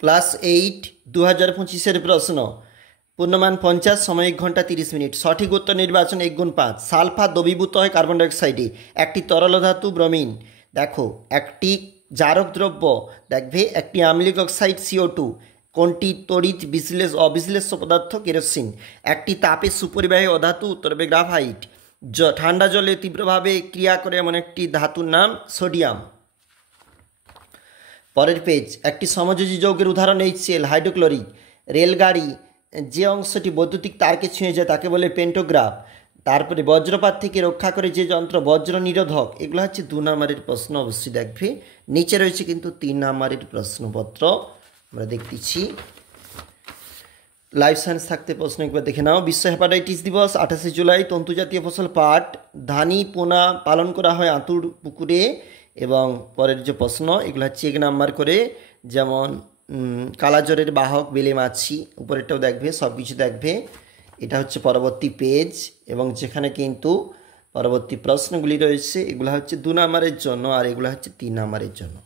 Class 8 2025 প্রশ্ন। পূর্ণমান 50, সময় 1 ঘন্টা 30 মিনিট। সঠিক উত্তর নির্বাচন 1 গুণ 5। সালফার দ্রবীভূত হয় কার্বন ডাইঅক্সাইডে। একটি তরল ধাতু ব্রোমিন। দেখো একটি জারক দ্রব্য দেখবে একটি আম্লিক অক্সাইড CO2। কোনটি তড়িৎ অবিশ্লেষ্য পদার্থ? কেরোসিন। একটি তাপে সুপরিবাহী অধাতু উত্তর হবে গ্রাফাইট। ঠান্ডা জলে তীব্রভাবে ক্রিয়া করে এমন একটি ধাতুর নাম সোডিয়াম। পরের পেজ। একটি সমযোজী যৌগের উদাহরণ HCl, হাইড্রোক্লোরিক। রেলগাড়ি যে অংশটি বৈদ্যুতিক তারকে ছুঁয়ে যায় তাকে বলে পেন্টোগ্রাফ। তারপরে বজ্রপাত থেকে রক্ষা করে যে যন্ত্র বজ্র নিরোধক। এগুলো হচ্ছে 2 নম্বরের প্রশ্ন, অবশ্যই দেখবে। নিচে রয়েছে কিন্তু 3 নম্বরের প্রশ্নপত্র আমরা দেখতেছি। লাইফ সায়েন্স থাকতে প্রশ্ন একবার দেখে নাও। বিশ্ব হেপাটাইটিস দিবস 28 জুলাই। তন্তুজাতীয় ফসল পাট, ধানি পোনা পালন করা হয় আঁতুর পুকুরে। এবং পরের যে প্রশ্ন এগুলো হচ্ছে 1 নাম্বার করে, যেমন কালাজ্বরের বাহক বেলে মাছি, উপরেরটাও দেখবে, সব কিছু দেখবে। এটা হচ্ছে পরবর্তী পেজ, এবং যেখানে কিন্তু পরবর্তী প্রশ্নগুলি রয়েছে এগুলো হচ্ছে 2 নম্বরের জন্য, আর এগুলো হচ্ছে 3 নম্বরের জন্য।